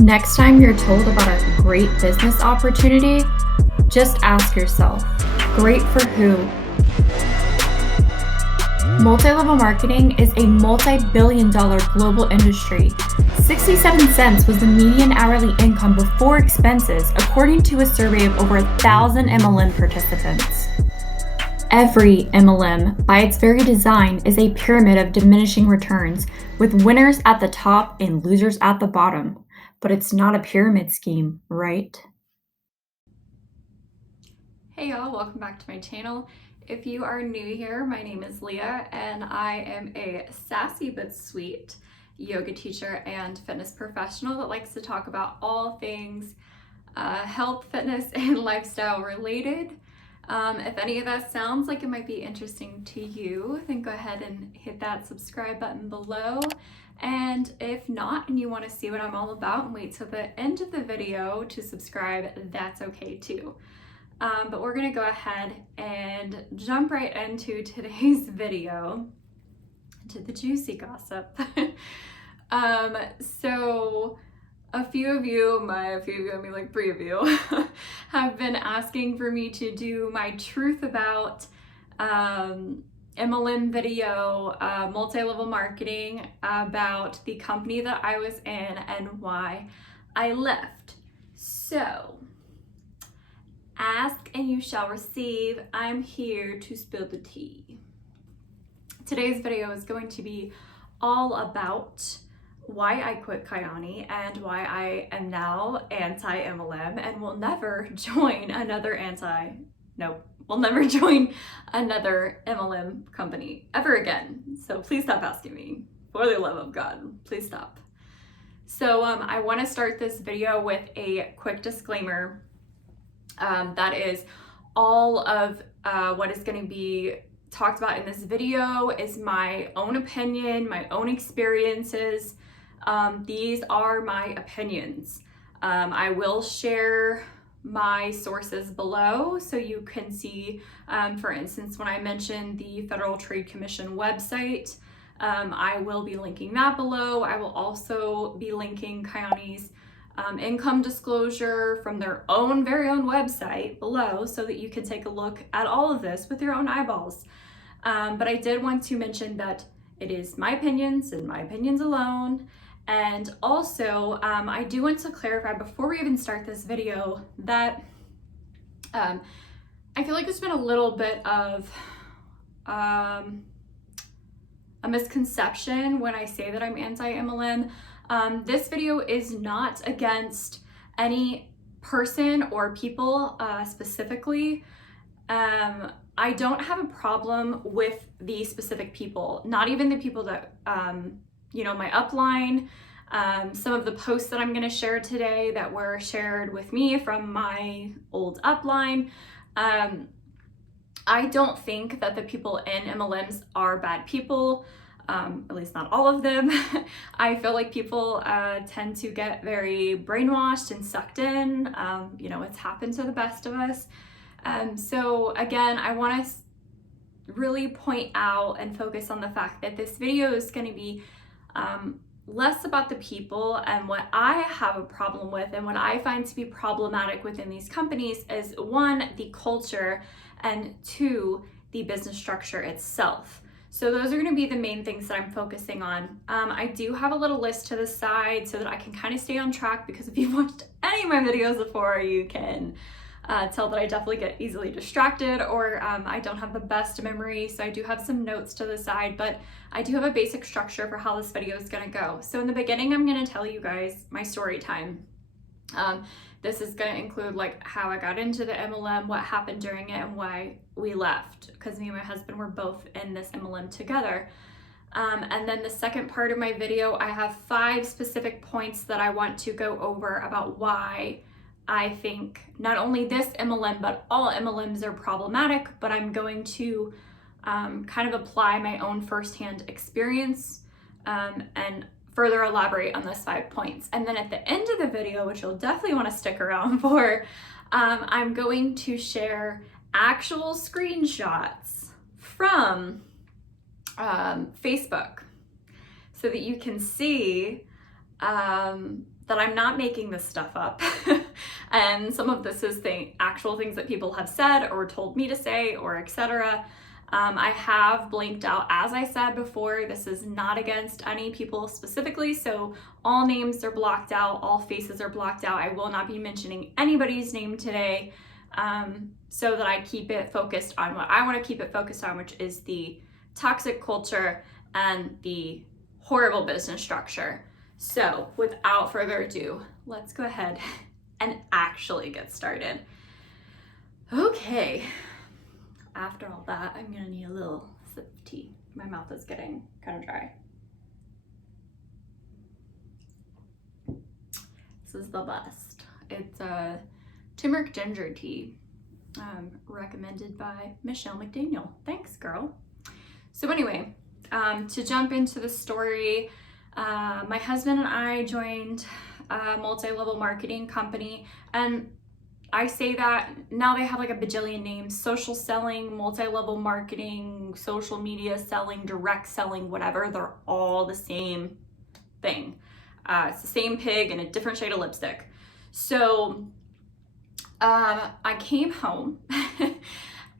Next time you're told about a great business opportunity, just ask yourself, great for who? Multilevel marketing is a multi-billion-dollar global industry. 67 cents was the median hourly income before expenses, according to a survey of over 1,000 MLM participants. Every MLM, by its very design, is a pyramid of diminishing returns, with winners at the top and losers at the bottom. But it's not a pyramid scheme, right? Hey y'all, welcome back to my channel. If you are new here, my name is Leah and I am a sassy but sweet yoga teacher and fitness professional that likes to talk about all things health, fitness, and lifestyle related. If any of that sounds like it might be interesting to you, then go ahead and hit that subscribe button below. And if not, and you want to see what I'm all about and wait till the end of the video to subscribe, that's okay too. But we're gonna go ahead and jump right into today's video, to the juicy gossip. So a few of you, I mean like 3 of you, have been asking for me to do my truth about MLM video, multi-level marketing, about the company that I was in and why I left. So, ask and you shall receive. I'm here to spill the tea. Today's video is going to be all about why I quit Kyani and why I am now anti MLM and will never join another MLM company ever again. So please stop asking me. For the love of God, please stop. So I want to start this video with a quick disclaimer. That is all of what is going to be talked about in this video is my own opinion, my own experiences. These are my opinions. I will share my sources below so you can see, for instance, when I mentioned the Federal Trade Commission website, I will be linking that below. I will also be linking Kyani's income disclosure from their very own website below so that you can take a look at all of this with your own eyeballs. But I did want to mention that it is my opinions and my opinions alone. And also, I do want to clarify before we even start this video that I feel like there's been a little bit of a misconception when I say that I'm anti-MLM. This video is not against any person or people specifically. I don't have a problem with the specific people, not even the people that, my upline. Some of the posts that I'm going to share today that were shared with me from my old upline. I don't think that the people in MLMs are bad people. At least not all of them. I feel like people tend to get very brainwashed and sucked in. It's happened to the best of us. So again, I want to really point out and focus on the fact that this video is going to be less about the people and what I have a problem with and what I find to be problematic within these companies is 1, the culture, and 2, the business structure itself. So those are going to be the main things that I'm focusing on. I do have a little list to the side so that I can kind of stay on track, because if you've watched any of my videos before, you can tell that I definitely get easily distracted, or I don't have the best memory. So I do have some notes to the side, but I do have a basic structure for how this video is going to go. So in the beginning, I'm going to tell you guys my story time. This is going to include like how I got into the MLM, what happened during it, and why we left, because me and my husband were both in this MLM together. And then the second part of my video, I have 5 specific points that I want to go over about why I think not only this MLM, but all MLMs are problematic, but I'm going to kind of apply my own firsthand experience and further elaborate on those 5 points. And then at the end of the video, which you'll definitely want to stick around for, I'm going to share actual screenshots from Facebook so that you can see that I'm not making this stuff up. And some of this is actual things that people have said or told me to say, or etc. I have blanked out, as I said before, this is not against any people specifically, so all names are blocked out, all faces are blocked out. I will not be mentioning anybody's name today, so that I keep it focused on what I want to keep it focused on, which is the toxic culture and the horrible business structure. So without further ado, let's go ahead and actually get started. Okay, after all that, I'm gonna need a little sip of tea. My mouth is getting kind of dry. This is the best. It's a turmeric ginger tea, recommended by Michelle McDaniel. Thanks, girl. So anyway, to jump into the story, my husband and I joined a multi-level marketing company, and I say that now they have like a bajillion names: social selling, multi-level marketing, social media selling, direct selling, whatever. They're all the same thing. It's the same pig in a different shade of lipstick. So I came home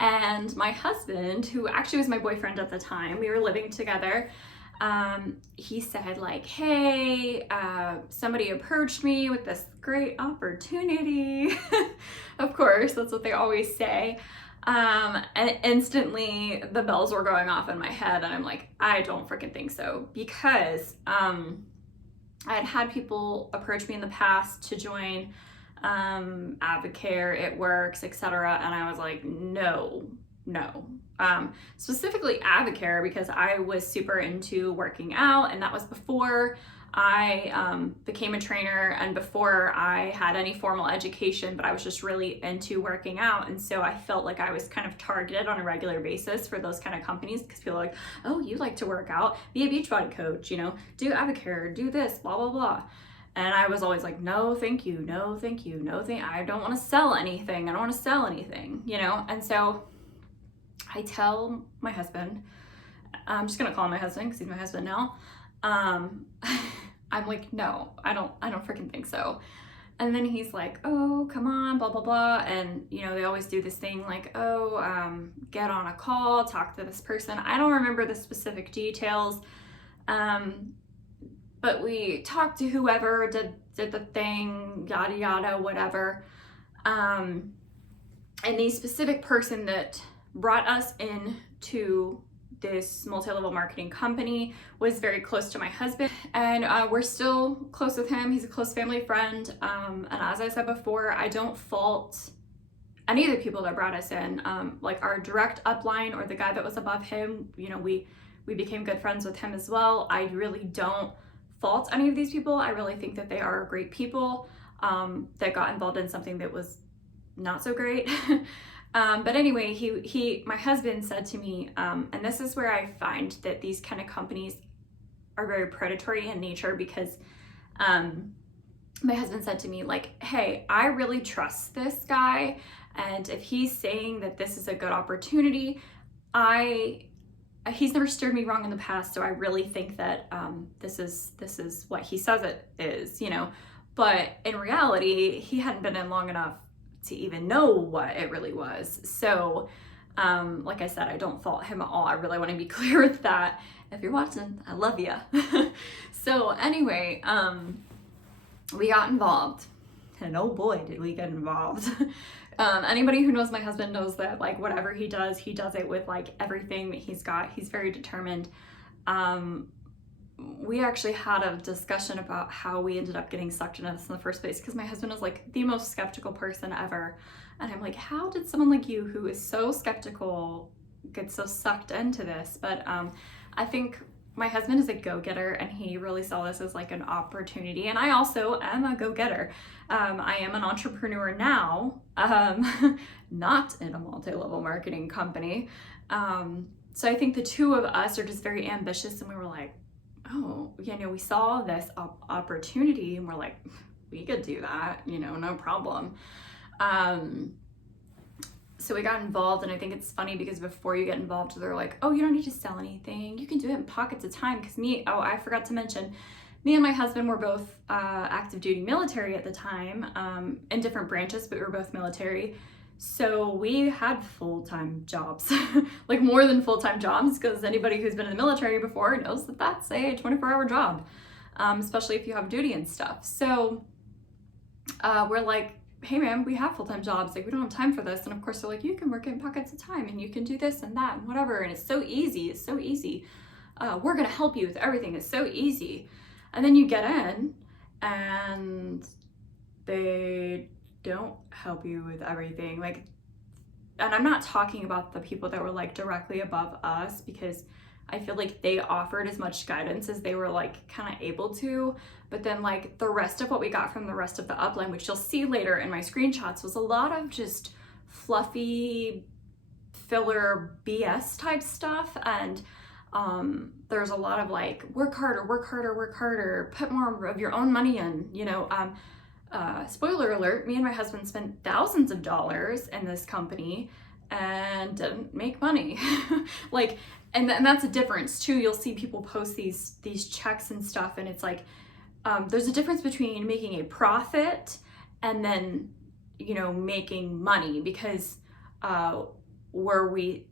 and my husband, who actually was my boyfriend at the time, we were living together, he said like, hey, somebody approached me with this great opportunity. Of course, that's what they always say. And instantly the bells were going off in my head, and I'm like, I don't freaking think so, because I had people approach me in the past to join Advocare, It Works, etc. And I was like, no. Specifically Advocare, because I was super into working out, and that was before I became a trainer and before I had any formal education, but I was just really into working out. And so I felt like I was kind of targeted on a regular basis for those kind of companies, because people are like, oh, you like to work out, be a Beachbody coach, you know, do Advocare, do this, blah, blah, blah. And I was always like, no, thank you, no, thank you, no, I don't want to sell anything. I don't want to sell anything, you know? And so I tell my husband, I'm just going to call him my husband because he's my husband now. I'm like, no, I don't freaking think so. And then he's like, oh, come on, blah, blah, blah. And, you know, they always do this thing like, oh, get on a call, talk to this person. I don't remember the specific details. But we talked to whoever did the thing, yada, yada, whatever. And the specific person that brought us into this multi-level marketing company was very close to my husband, and we're still close with him. He's a close family friend. And as I said before, I don't fault any of the people that brought us in. Like our direct upline or the guy that was above him, you know, we became good friends with him as well. I really don't fault any of these people. I really think that they are great people that got involved in something that was not so great. But anyway, my husband said to me, and this is where I find that these kind of companies are very predatory in nature, because my husband said to me like, hey, I really trust this guy, and if he's saying that this is a good opportunity, he's never steered me wrong in the past, so I really think that this is what he says it is, you know. But in reality, he hadn't been in long enough to even know what it really was. So like I said, I don't fault him at all. I really want to be clear with that. If you're watching, I love you. So anyway, we got involved, and oh boy, did we get involved. Anybody who knows my husband knows that like whatever he does it with like everything that he's got. He's very determined. We actually had a discussion about how we ended up getting sucked into this in the first place, because my husband is like the most skeptical person ever. And I'm like, how did someone like you, who is so skeptical, get so sucked into this? But I think my husband is a go-getter, and he really saw this as like an opportunity. And I also am a go-getter. I am an entrepreneur now, not in a multi-level marketing company. So I think the two of us are just very ambitious, and we were like, oh, you know, we saw this opportunity, and we're like, we could do that, you know, no problem. So we got involved, and I think it's funny because before you get involved, they're like, oh, you don't need to sell anything. You can do it in pockets of time. Because I forgot to mention, me and my husband were both active duty military at the time, in different branches, but we were both military. So we had full-time jobs, like more than full-time jobs, because anybody who's been in the military before knows that that's a 24-hour job, especially if you have duty and stuff. So we're like, hey man, we have full-time jobs, like we don't have time for this. And of course they're like, you can work in pockets of time and you can do this and that and whatever, and it's so easy, it's so easy. We're gonna help you with everything, it's so easy. And then you get in and they don't help you with everything. Like, and I'm not talking about the people that were like directly above us, because I feel like they offered as much guidance as they were like kind of able to, but then like the rest of what we got from the rest of the upline, which you'll see later in my screenshots, was a lot of just fluffy filler BS type stuff. And there's a lot of like, work harder, work harder, work harder, put more of your own money in, you know. Spoiler alert, me and my husband spent thousands of dollars in this company and didn't make money. Like, and that's a difference too. You'll see people post these checks and stuff, and it's like, there's a difference between making a profit and then, you know, making money, because were we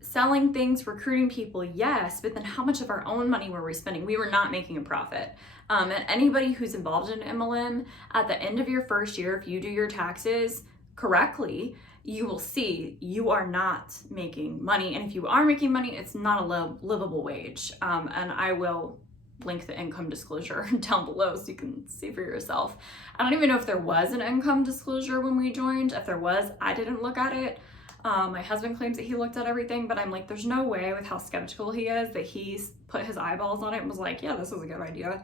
selling things, recruiting people? Yes, but then how much of our own money were we spending? We were not making a profit. And anybody who's involved in MLM, at the end of your first year, if you do your taxes correctly, you will see you are not making money. And if you are making money, it's not a livable wage. And I will link the income disclosure down below so you can see for yourself. I don't even know if there was an income disclosure when we joined. If there was, I didn't look at it. My husband claims that he looked at everything, but I'm like, there's no way, with how skeptical he is, that he's put his eyeballs on it and was like, yeah, this is a good idea.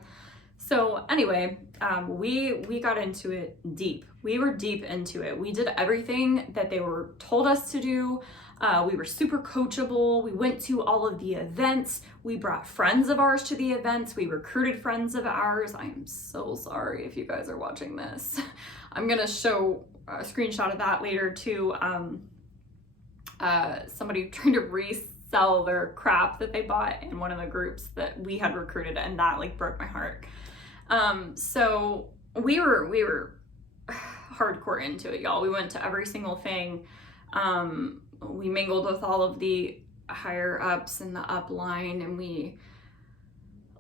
So anyway, we got into it deep. We were deep into it. We did everything that they were told us to do. We were super coachable. We went to all of the events. We brought friends of ours to the events. We recruited friends of ours. I am so sorry if you guys are watching this. I'm gonna show a screenshot of that later too. Somebody trying to resell their crap that they bought in one of the groups that we had recruited, and that like broke my heart. So we were hardcore into it, y'all. We went to every single thing. We mingled with all of the higher ups in the upline, and we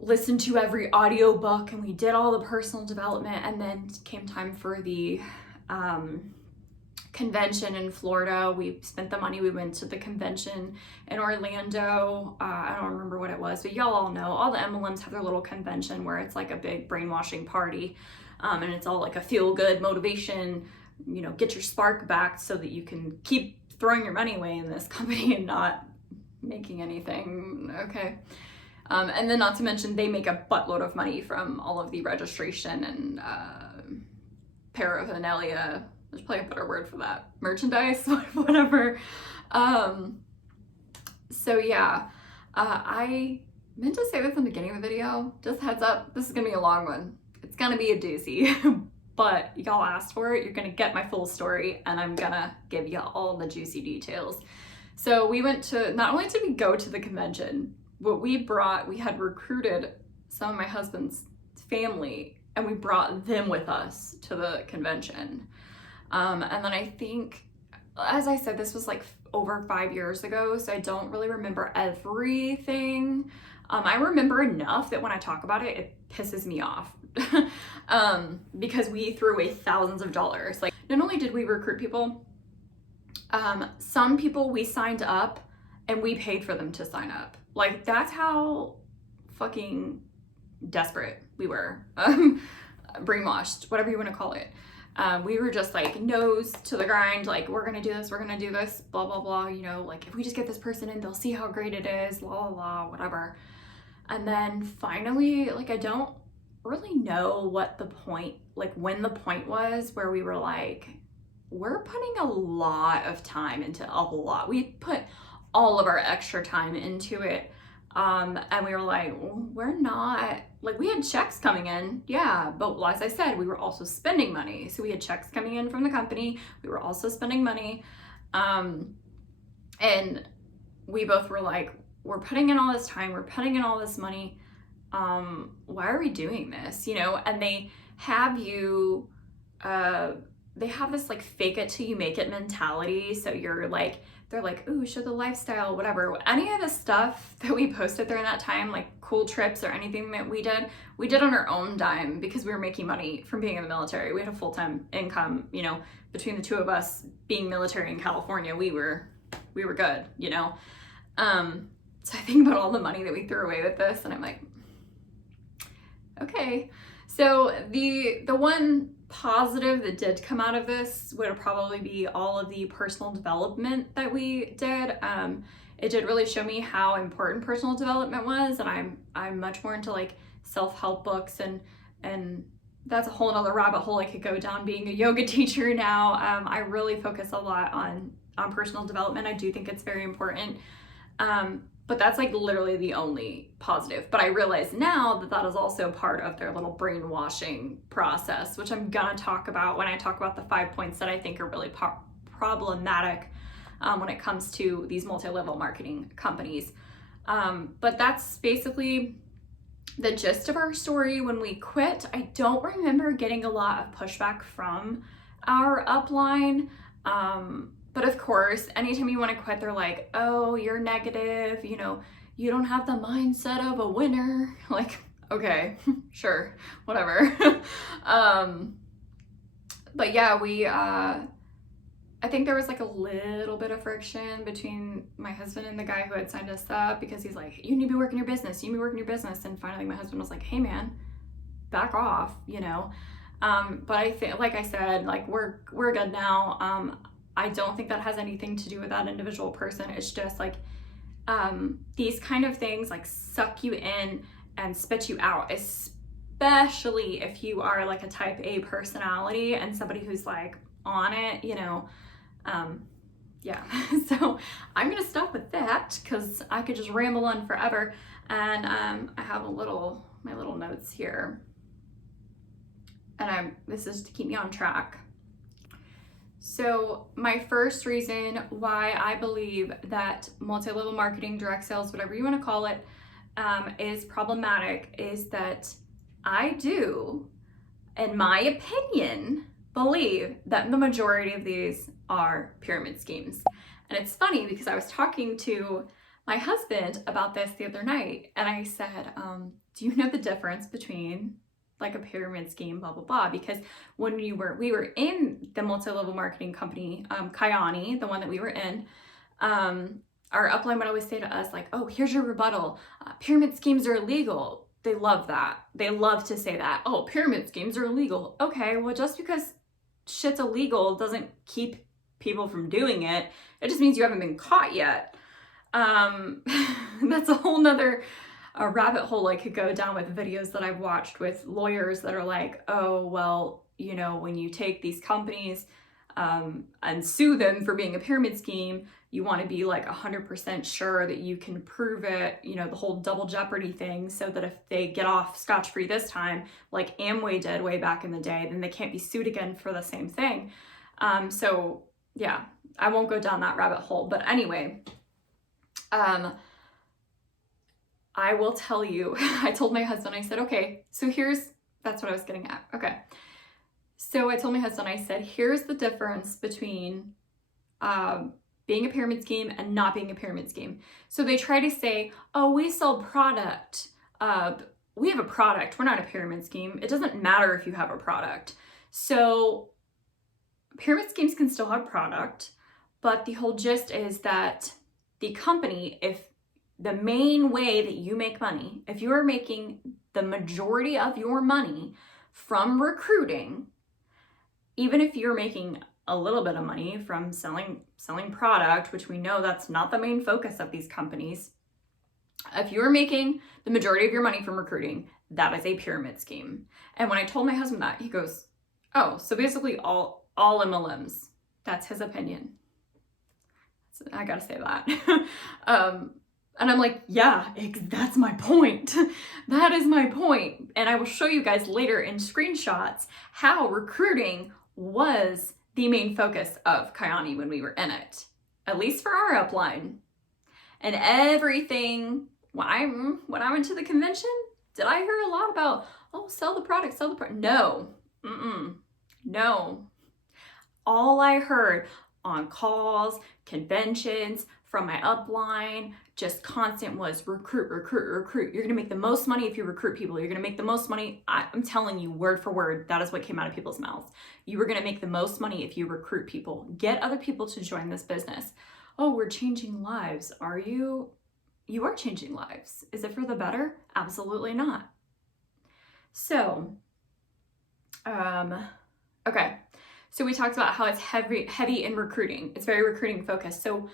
listened to every audio book, and we did all the personal development. And then came time for the convention in Florida. We spent the money. We went to the convention in Orlando. I don't remember what it was, but y'all all know all the MLMs have their little convention where it's like a big brainwashing party, and it's all like a feel-good motivation, you know, get your spark back so that you can keep throwing your money away in this company and not making anything. Okay. And then not to mention, they make a buttload of money from all of the registration and paraphernalia. There's probably a better word for that. Merchandise, whatever. So yeah, I meant to say this in the beginning of the video. Just heads up, this is gonna be a long one. It's gonna be a doozy, but y'all asked for it. You're gonna get my full story, and I'm gonna give you all the juicy details. So we went to, not only did we go to the convention, what we brought, we had recruited some of my husband's family, and we brought them with us to the convention. And then I think, as I said, this was like over 5 years ago, so I don't really remember everything. I remember enough that when I talk about it, it pisses me off. Because we threw away thousands of dollars. Like, not only did we recruit people, some people we signed up and we paid for them to sign up. Like, that's how fucking desperate we were. Brainwashed, whatever you want to call it. We were just like nose to the grind, like, we're gonna do this, blah, blah, blah, you know, like, if we just get this person in, they'll see how great it is, la, la, la, whatever. And then finally, like, I don't really know what the point, like, when the point was where we were like, we're putting a lot of time into we put all of our extra time into it. And we were like, we're not, like, we had checks coming in, yeah, but as I said, we were also spending money. So we had checks coming in from the company, we were also spending money, and we both were like, we're putting in all this time, we're putting in all this money, why are we doing this? You know, and they have you, they have this like fake it till you make it mentality. So you're like, they're like, ooh, show the lifestyle, whatever. Any of the stuff that we posted during that time, like cool trips or anything that we did on our own dime because we were making money from being in the military. We had a full-time income, you know, between the two of us being military in California, we were good, you know? So I think about all the money that we threw away with this and I'm like, okay. So the one positive that did come out of this would probably be all of the personal development that we did. It did really show me how important personal development was, and I'm much more into like self-help books, and that's a whole nother rabbit hole I could go down being a yoga teacher now. I really focus a lot on personal development. I do think it's very important. But that's like literally the only positive. But I realize now that that is also part of their little brainwashing process, which I'm gonna talk about when I talk about the 5 points that I think are really problematic when it comes to these multi-level marketing companies. But that's basically the gist of our story. When we quit, I don't remember getting a lot of pushback from our upline. But of course, anytime you want to quit, they're like, oh, you're negative, you know, you don't have the mindset of a winner. Like, okay, sure, whatever. But yeah, I think there was like a little bit of friction between my husband and the guy who had signed us up because he's like, you need to be working your business, you need to be working your business. And finally my husband was like, hey man, back off, you know? But I think, like I said, like we're good now. I don't think that has anything to do with that individual person. It's just like these kind of things like suck you in and spit you out, especially if you are like a type A personality and somebody who's like on it, you know. Yeah, so I'm gonna stop with that because I could just ramble on forever. And I have my little notes here, and this is to keep me on track. So my first reason why I believe that multi-level marketing, direct sales, whatever you want to call it, is problematic is that I do, in my opinion, believe that the majority of these are pyramid schemes. And it's funny because I was talking to my husband about this the other night, and I said, do you know the difference between like a pyramid scheme, blah, blah, blah? Because when we were in the multi-level marketing company, Kyani, the one that we were in, our upline would always say to us like, oh, here's your rebuttal. Pyramid schemes are illegal. They love that. They love to say that. Oh, pyramid schemes are illegal. Okay, well, just because shit's illegal doesn't keep people from doing it. It just means you haven't been caught yet. That's a whole nother rabbit hole I could go down with videos that I've watched with lawyers that are like, oh, well, you know, when you take these companies and sue them for being a pyramid scheme, you want to be like 100% sure that you can prove it, you know, the whole double jeopardy thing, so that if they get off scotch-free this time, like Amway did way back in the day, then they can't be sued again for the same thing. So yeah, I won't go down that rabbit hole. But anyway, I will tell you, I told my husband, I said, okay, so that's what I was getting at. Okay. So I told my husband, I said, here's the difference between being a pyramid scheme and not being a pyramid scheme. So they try to say, oh, we sell product. We have a product. We're not a pyramid scheme. It doesn't matter if you have a product. So pyramid schemes can still have product, but the whole gist is that the company, if the main way that you make money, if you are making the majority of your money from recruiting, even if you're making a little bit of money from selling product, which we know that's not the main focus of these companies, if you're making the majority of your money from recruiting, that is a pyramid scheme. And when I told my husband that, he goes, oh, so basically all MLMs. That's his opinion. So I gotta say that. And I'm like, yeah, that's my point. That is my point. And I will show you guys later in screenshots how recruiting was the main focus of Kyani when we were in it, at least for our upline. And everything, when I went to the convention, Did I hear a lot about, oh, sell the product, sell the product? No, no. All I heard on calls, conventions, from my upline, just constant was recruit, recruit, recruit. You're gonna make the most money if you recruit people. You're gonna make the most money. I'm telling you, word for word, that is what came out of people's mouths. You were gonna make the most money if you recruit people. Get other people to join this business. Oh, we're changing lives. Are you? You are changing lives. Is it for the better? Absolutely not. So, okay. So we talked about how it's heavy in recruiting. It's very recruiting focused. So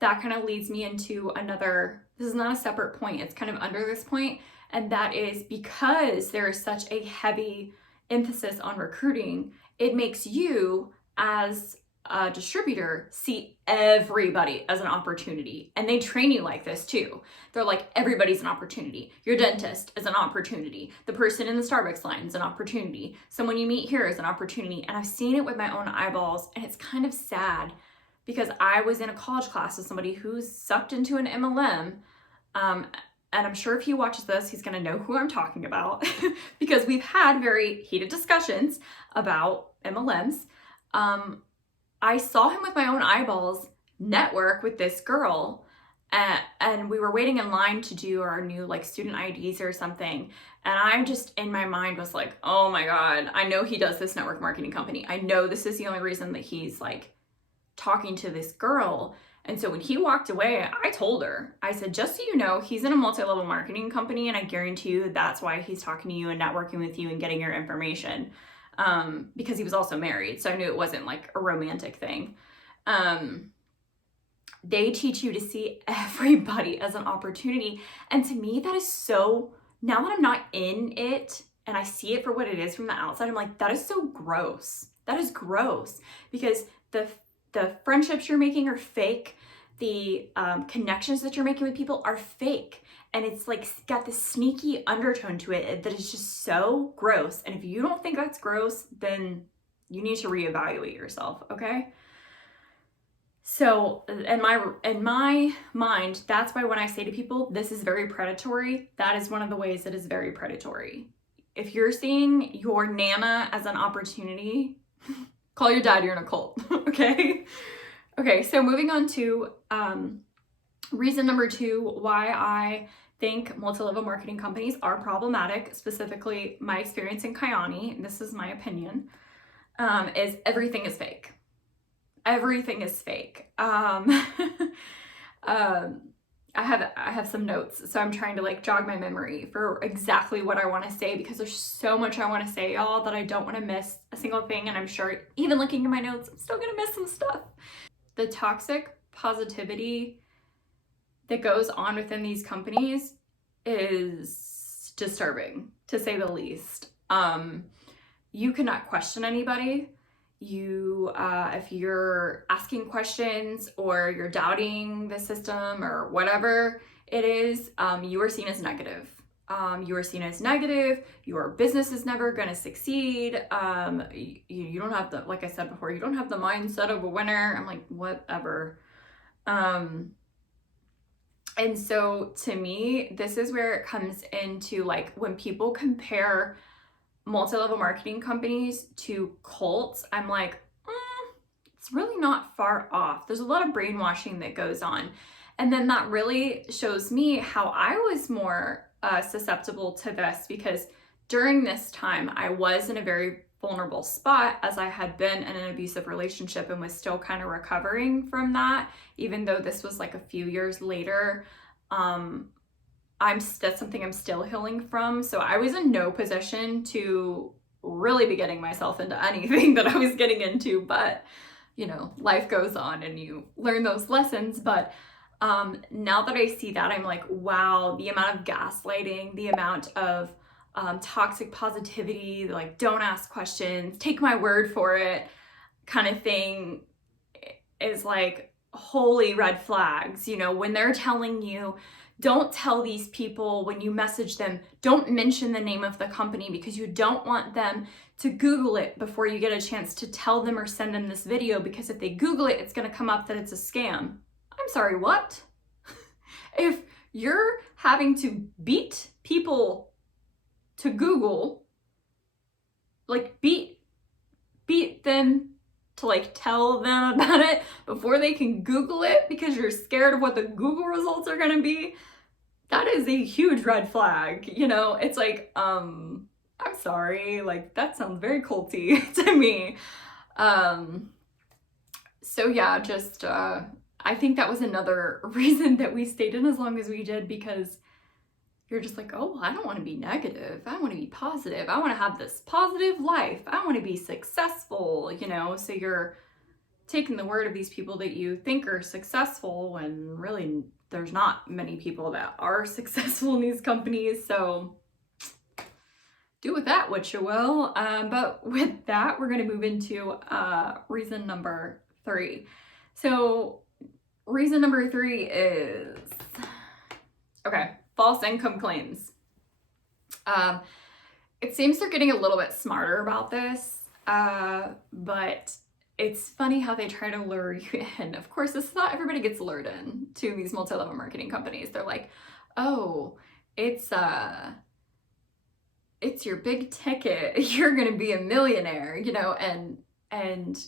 that kind of leads me into another, this is not a separate point, it's kind of under this point, and that is because there is such a heavy emphasis on recruiting, it makes you as a distributor see everybody as an opportunity. And they train you like this too. They're like, everybody's an opportunity. Your dentist is an opportunity. The person in the Starbucks line is an opportunity. Someone you meet here is an opportunity. And I've seen it with my own eyeballs, and it's kind of sad because I was in a college class with somebody who's sucked into an MLM. And I'm sure if he watches this, he's gonna know who I'm talking about because we've had very heated discussions about MLMs. I saw him with my own eyeballs network with this girl, and we were waiting in line to do our new like student IDs or something. And I'm just in my mind was like, oh my God, I know he does this network marketing company. I know this is the only reason that he's like talking to this girl. And so when he walked away, I told her, I said, just so you know, he's in a multi-level marketing company, and I guarantee you that's why he's talking to you and networking with you and getting your information. Because he was also married, so I knew it wasn't like a romantic thing. They teach you to see everybody as an opportunity. And to me, that is so, now that I'm not in it and I see it for what it is from the outside, I'm like, that is so gross. That is gross because the friendships you're making are fake. The connections that you're making with people are fake. And it's like got this sneaky undertone to it that is just so gross. And if you don't think that's gross, then you need to reevaluate yourself, okay? So in my mind, that's why when I say to people, this is very predatory, that is one of the ways that is very predatory. If you're seeing your Nana as an opportunity, call your dad, you're in a cult, okay? Okay, so moving on to reason number 2 why I think multi-level marketing companies are problematic, specifically my experience in Kyani, and this is my opinion, is everything is fake. Everything is fake. I have some notes, so I'm trying to like jog my memory for exactly what I want to say because there's so much I want to say, y'all, that I don't want to miss a single thing, and I'm sure even looking at my notes, I'm still gonna miss some stuff. The toxic positivity that goes on within these companies is disturbing, to say the least. You cannot question anybody. You, if you're asking questions or you're doubting the system or whatever it is, you are seen as negative. You are seen as negative. Your business is never going to succeed. You don't have the, like I said before, you don't have the mindset of a winner. I'm like, whatever. And so to me, this is where it comes into like when people compare multi-level marketing companies to cults, I'm like, it's really not far off. There's a lot of brainwashing that goes on. And then that really shows me how I was more susceptible to this because during this time, I was in a very vulnerable spot as I had been in an abusive relationship and was still kind of recovering from that, even though this was like a few years later. That's something I'm still healing from. So I was in no position to really be getting myself into anything that I was getting into, but you know, life goes on and you learn those lessons. But now that I see that, I'm like, wow, the amount of gaslighting, the amount of toxic positivity, like don't ask questions, take my word for it kind of thing is like holy red flags. You know, when they're telling you, don't tell these people when you message them, don't mention the name of the company because you don't want them to Google it before you get a chance to tell them or send them this video, because if they Google it, it's going to come up that it's a scam. I'm sorry, what? If you're having to beat people to Google, like beat them to like tell them about it before they can Google it because you're scared of what the Google results are going to be, that is a huge red flag. You know, it's like, I'm sorry, like that sounds very culty to me. So yeah, just, I think that was another reason that we stayed in as long as we did, because you're just like, oh, well, I don't want to be negative. I want to be positive. I want to have this positive life. I want to be successful, you know? So you're taking the word of these people that you think are successful when really there's not many people that are successful in these companies. So do with that what you will. But with that, we're going to move into reason number 3. So reason number 3 is, okay, false income claims. It seems they're getting a little bit smarter about this, but it's funny how they try to lure you in. Of course, this is not everybody gets lured in to these multi-level marketing companies. They're like, oh, it's your big ticket. You're gonna be a millionaire, you know, and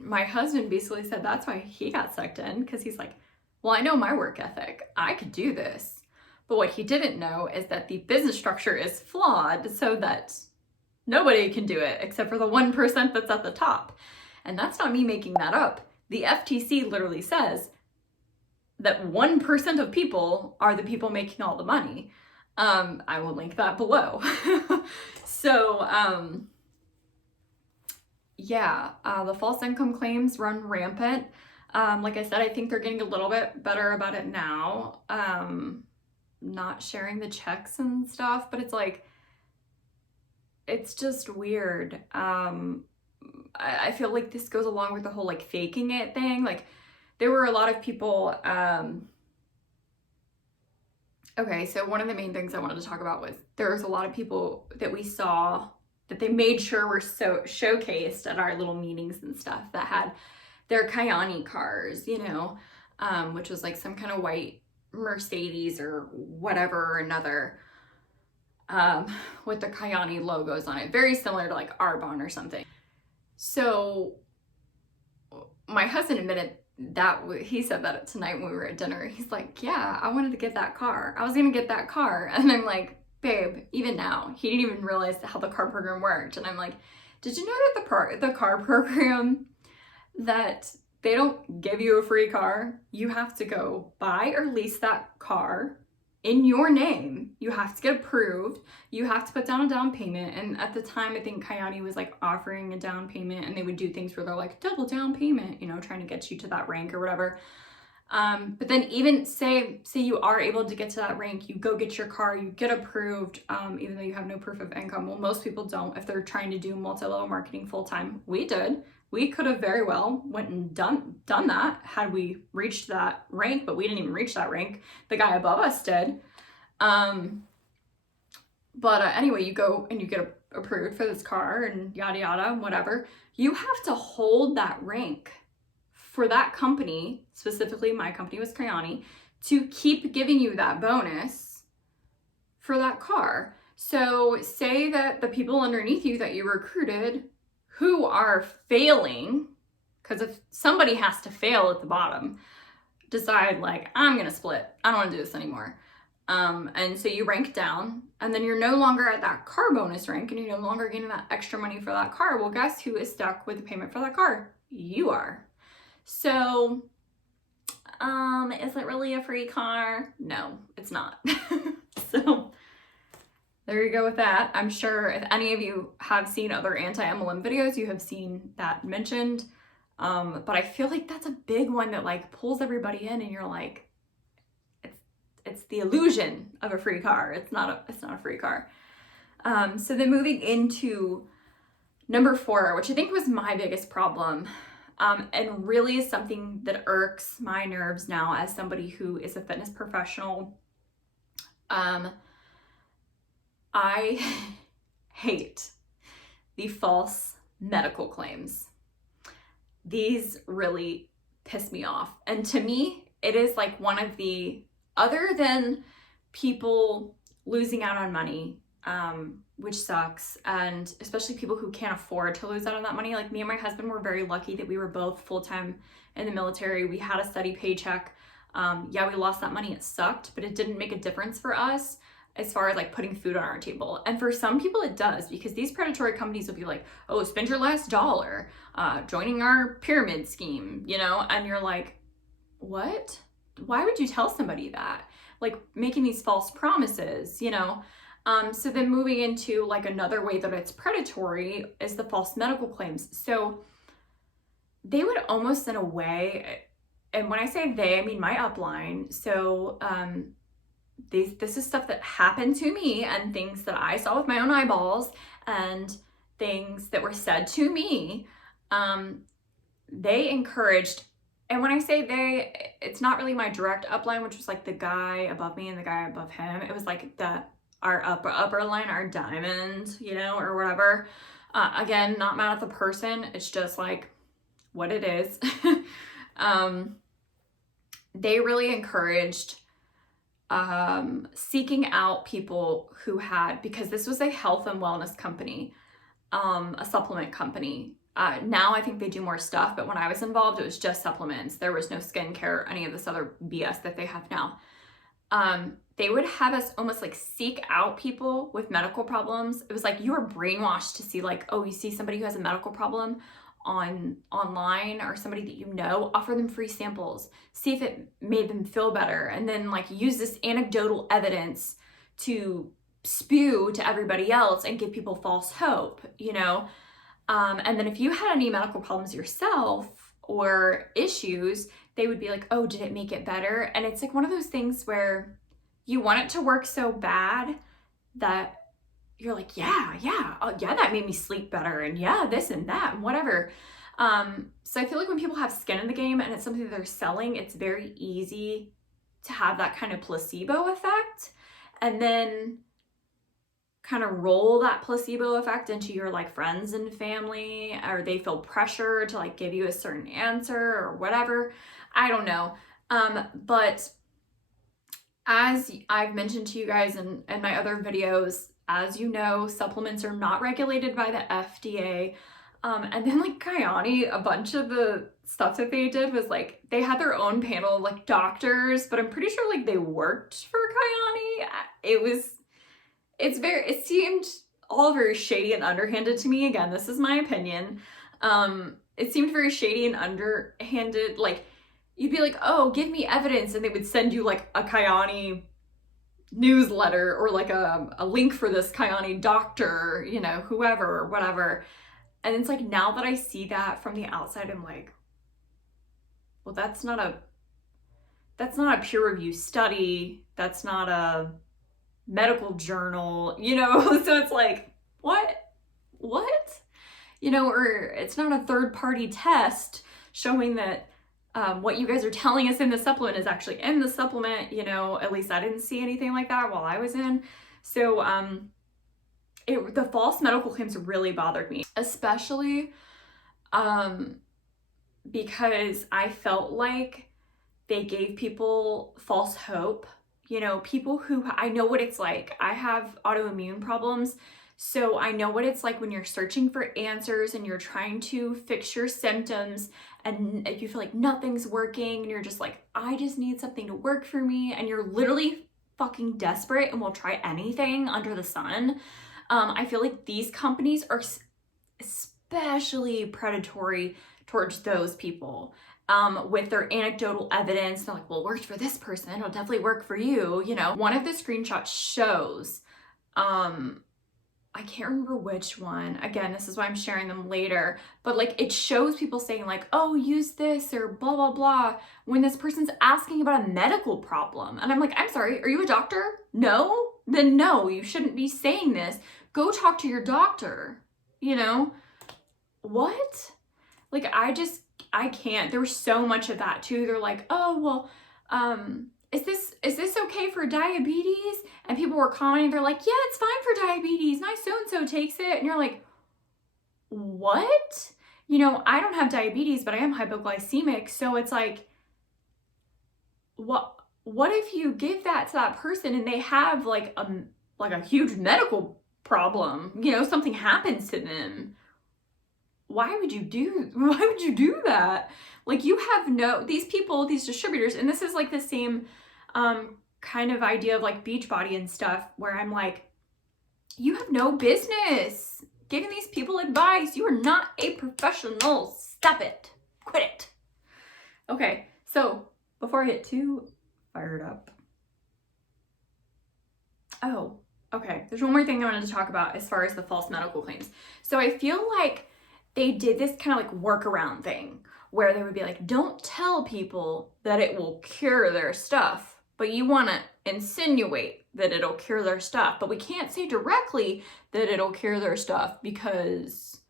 my husband basically said that's why he got sucked in, because he's like, well, I know my work ethic. I could do this. But what he didn't know is that the business structure is flawed so that nobody can do it except for the 1% that's at the top. And that's not me making that up. The FTC literally says that 1% of people are the people making all the money. I will link that below. So, yeah, the false income claims run rampant. Like I said, I think they're getting a little bit better about it now. Not sharing the checks and stuff, but it's like, it's just weird. I feel like this goes along with the whole like faking it thing. Like there were a lot of people, okay, so one of the main things I wanted to talk about was there was a lot of people that we saw that they made sure were so showcased at our little meetings and stuff that had their Kyani cars, you know, which was like some kind of white Mercedes or whatever or another, with the Kyani logos on it, very similar to like Arbonne or something. So my husband admitted that he said that tonight when we were at dinner. He's like, yeah, I wanted to get that car. I was gonna get that car. And I'm like, babe, even now, he didn't even realize how the car program worked. And I'm like, did you know that the car program, that they don't give you a free car? You have to go buy or lease that car in your name. You have to get approved. You have to put down a down payment. And at the time, I think Kyani was like offering a down payment, and they would do things where they're like double down payment, you know, trying to get you to that rank or whatever. But then even say you are able to get to that rank, you go get your car, you get approved, even though you have no proof of income. Well, most people don't if they're trying to do multi-level marketing full time. We did. We could have very well went and done that had we reached that rank, but we didn't even reach that rank. The guy above us did. Anyway, you go and you get approved for this car and yada yada, whatever. You have to hold that rank for that company, specifically my company was Kyani, to keep giving you that bonus for that car. So say that the people underneath you that you recruited who are failing, because if somebody has to fail at the bottom, decide like, I'm gonna split, I don't wanna do this anymore. And so you rank down, and then you're no longer at that car bonus rank, and you're no longer getting that extra money for that car. Well, guess who is stuck with the payment for that car? You are. So, is it really a free car? No, it's not. So there you go with that. I'm sure if any of you have seen other Anti MLM videos, you have seen that mentioned. But I feel like that's a big one that like pulls everybody in, and you're like, it's the illusion of a free car. It's not a free car. So then moving into number 4, which I think was my biggest problem, and really is something that irks my nerves now as somebody who is a fitness professional. I hate the false medical claims. These really piss me off. And to me, it is like one of the, other than people losing out on money, which sucks. And especially people who can't afford to lose out on that money. Like me and my husband were very lucky that we were both full-time in the military. We had a steady paycheck. Yeah, we lost that money. It sucked, but it didn't make a difference for us as far as like putting food on our table. And for some people it does, because these predatory companies will be like, oh, spend your last dollar, joining our pyramid scheme, you know? And you're like, what? Why would you tell somebody that? Like making these false promises, you know? So then moving into like another way that it's predatory is the false medical claims. So they would almost in a way, and when I say they, I mean my upline. So this is stuff that happened to me and things that I saw with my own eyeballs and things that were said to me. They encouraged, and when I say they, it's not really my direct upline, which was like the guy above me and the guy above him. It was like our upper line, our diamond, you know, or whatever. Again, not mad at the person. It's just like what it is. They really encouraged seeking out people who had, because this was a health and wellness company, a supplement company. Now I think they do more stuff, but when I was involved, it was just supplements. There was no skincare or any of this other BS that they have now. They would have us almost like seek out people with medical problems. It was like you were brainwashed to see like, oh, you see somebody who has a medical problem online or somebody that you know, offer them free samples, see if it made them feel better, and then like use this anecdotal evidence to spew to everybody else and give people false hope, you know? And then if you had any medical problems yourself or issues, they would be like, oh, did it make it better? And it's like one of those things where you want it to work so bad that you're like, yeah, that made me sleep better, and yeah, this and that and whatever. So I feel like when people have skin in the game and it's something that they're selling, it's very easy to have that kind of placebo effect, and then kind of roll that placebo effect into your like friends and family, or they feel pressure to like give you a certain answer or whatever. I don't know. But as I've mentioned to you guys in my other videos, as you know, supplements are not regulated by the FDA. And then like Kyani, a bunch of the stuff that they did was like, they had their own panel of like doctors, but I'm pretty sure like they worked for Kyani. It seemed all very shady and underhanded to me. Again, this is my opinion. It seemed very shady and underhanded. Like you'd be like, oh, give me evidence. And they would send you like a Kyani newsletter or like a link for this Kyani doctor, you know, whoever, or whatever. And it's like, now that I see that from the outside, I'm like, well, that's not a peer review study. That's not a medical journal, you know? So it's like, what? You know, or it's not a third party test showing that what you guys are telling us in the supplement is actually in the supplement, you know. At least I didn't see anything like that while I was in. So the false medical claims really bothered me, especially because I felt like they gave people false hope. You know, people who, I know what it's like. I have autoimmune problems, so I know what it's like when you're searching for answers and you're trying to fix your symptoms and you feel like nothing's working and you're just like, I just need something to work for me, and you're literally fucking desperate and will try anything under the sun. I feel like these companies are especially predatory towards those people. With their anecdotal evidence. They're like, well, it worked for this person, it'll definitely work for you, you know. One of the screenshots shows, I can't remember which one. Again, this is why I'm sharing them later, but like it shows people saying like, oh, use this or blah, blah, blah, when this person's asking about a medical problem. And I'm like, I'm sorry, are you a doctor? No? Then no, you shouldn't be saying this. Go talk to your doctor, you know? What? Like, I can't. There was so much of that too. They're like, oh, well, is this okay for diabetes? And people were commenting, they're like, yeah, it's fine for diabetes. My so-and-so takes it. And you're like, what? You know, I don't have diabetes, but I am hypoglycemic. So it's like, what if you give that to that person and they have like a huge medical problem, you know, something happens to them, why would you do that? Like, you have these people, these distributors, and this is like the same kind of idea of like Beachbody and stuff, where I'm like, you have no business giving these people advice. You are not a professional. Stop it. Quit it. Okay, so before I get too fired up. Oh, okay. There's one more thing I wanted to talk about as far as the false medical claims. So I feel like they did this kind of like workaround thing where they would be like, don't tell people that it will cure their stuff, but you want to insinuate that it'll cure their stuff. But we can't say directly that it'll cure their stuff because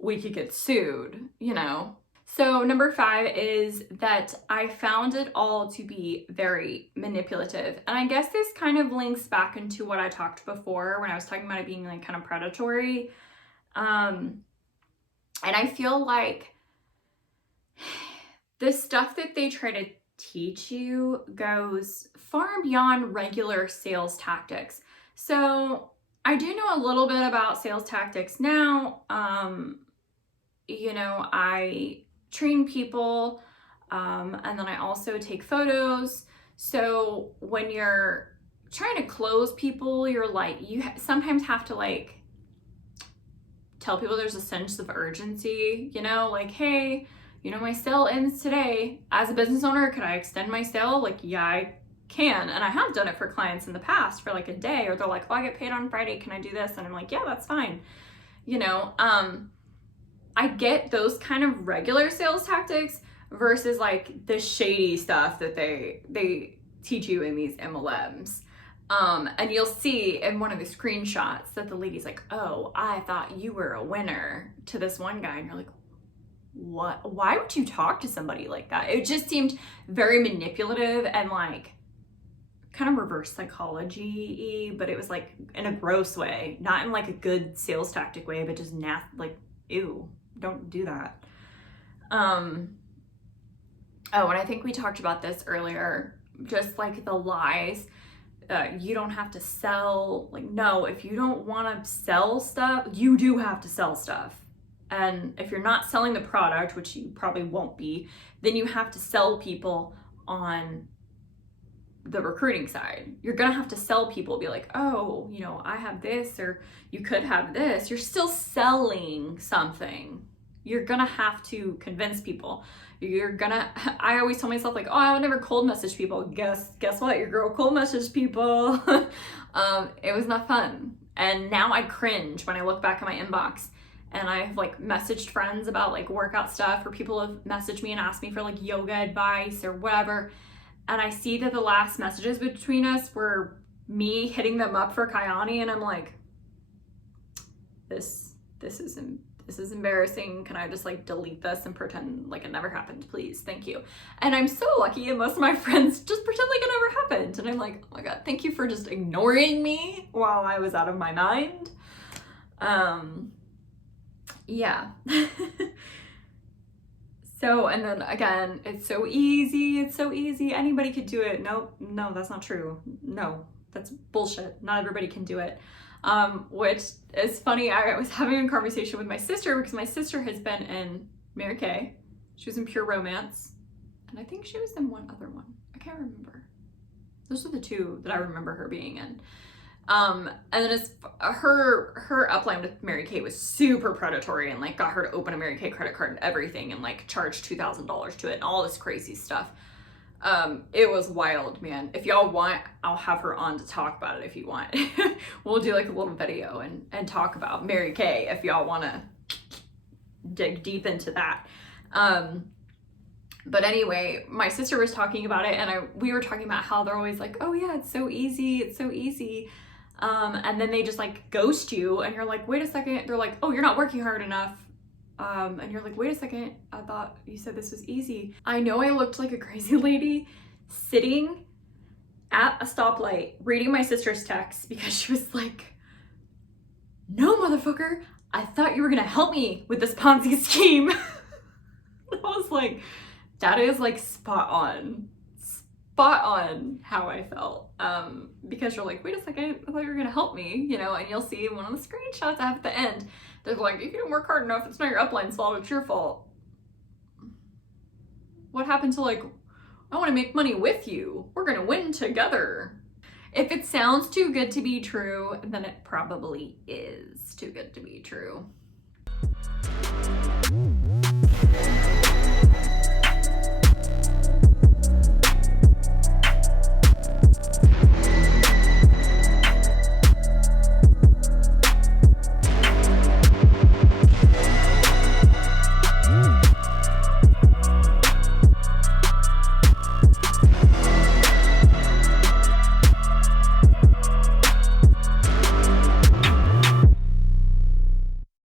we could get sued, you know? So number 5 is that I found it all to be very manipulative. And I guess this kind of links back into what I talked before when I was talking about it being like kind of predatory. And I feel like the stuff that they try to teach you goes far beyond regular sales tactics. So I do know a little bit about sales tactics now. You know, I train people, and then I also take photos. So when you're trying to close people, you're like, you sometimes have to like tell people there's a sense of urgency, you know, like, hey, you know, my sale ends today. As a business owner, could I extend my sale? Like, yeah, I can. And I have done it for clients in the past for like a day, or they're like, oh, I get paid on Friday. Can I do this? And I'm like, yeah, that's fine. You know, I get those kind of regular sales tactics versus like the shady stuff that they teach you in these MLMs. And you'll see in one of the screenshots that the lady's like, oh, I thought you were a winner, to this one guy. And you're like, what? Why would you talk to somebody like that? It just seemed very manipulative and like kind of reverse psychology-y, but it was like in a gross way, not in like a good sales tactic way, but just like, ew, don't do that. Oh, and I think we talked about this earlier, just like the lies. You don't have to sell, like, no, if you don't want to sell stuff, you do have to sell stuff. And if you're not selling the product, which you probably won't be, then you have to sell people on the recruiting side. You're gonna have to sell people, be like, oh, you know, I have this, or you could have this. You're still selling something. You're gonna have to convince people. I always tell myself like, oh, I would never cold message people. Guess what? Your girl cold messaged people. It was not fun. And now I cringe when I look back at my inbox. And I've like messaged friends about like workout stuff, or people have messaged me and asked me for like yoga advice or whatever. And I see that the last messages between us were me hitting them up for Kyani, and I'm like, this is embarrassing. Can I just like delete this and pretend like it never happened, please? Thank you. And I'm so lucky, and most of my friends just pretend like it never happened. And I'm like, oh my God, thank you for just ignoring me while I was out of my mind. Yeah. So, and then again, it's so easy. Anybody could do it. No, that's not true. No, that's bullshit. Not everybody can do it. Which is funny. I was having a conversation with my sister because my sister has been in Mary Kay. She was in Pure Romance. And I think she was in one other one. I can't remember. Those are the two that I remember her being in. And then it's her upline with Mary Kay was super predatory, and like got her to open a Mary Kay credit card and everything, and like charged $2,000 to it and all this crazy stuff. It was wild, man. If y'all want, I'll have her on to talk about it if you want. We'll do like a little video and talk about Mary Kay if y'all want to dig deep into that. But anyway, my sister was talking about it, and we were talking about how they're always like, oh yeah, it's so easy. And then they just like ghost you, and you're like, wait a second. They're like, oh, you're not working hard enough. And you're like, wait a second, I thought you said this was easy. I know I looked like a crazy lady sitting at a stoplight reading my sister's text because she was like, no, motherfucker, I thought you were gonna help me with this Ponzi scheme. I was like, that is like spot on. spot on how I felt, because you're like, wait a second, I thought you were gonna help me, you know, and you'll see one of the screenshots I have at the end. They're like, if you didn't work hard enough, it's not your upline's fault, it's your fault. What happened to like, I want to make money with you, we're gonna win together? If it sounds too good to be true, then it probably is too good to be true.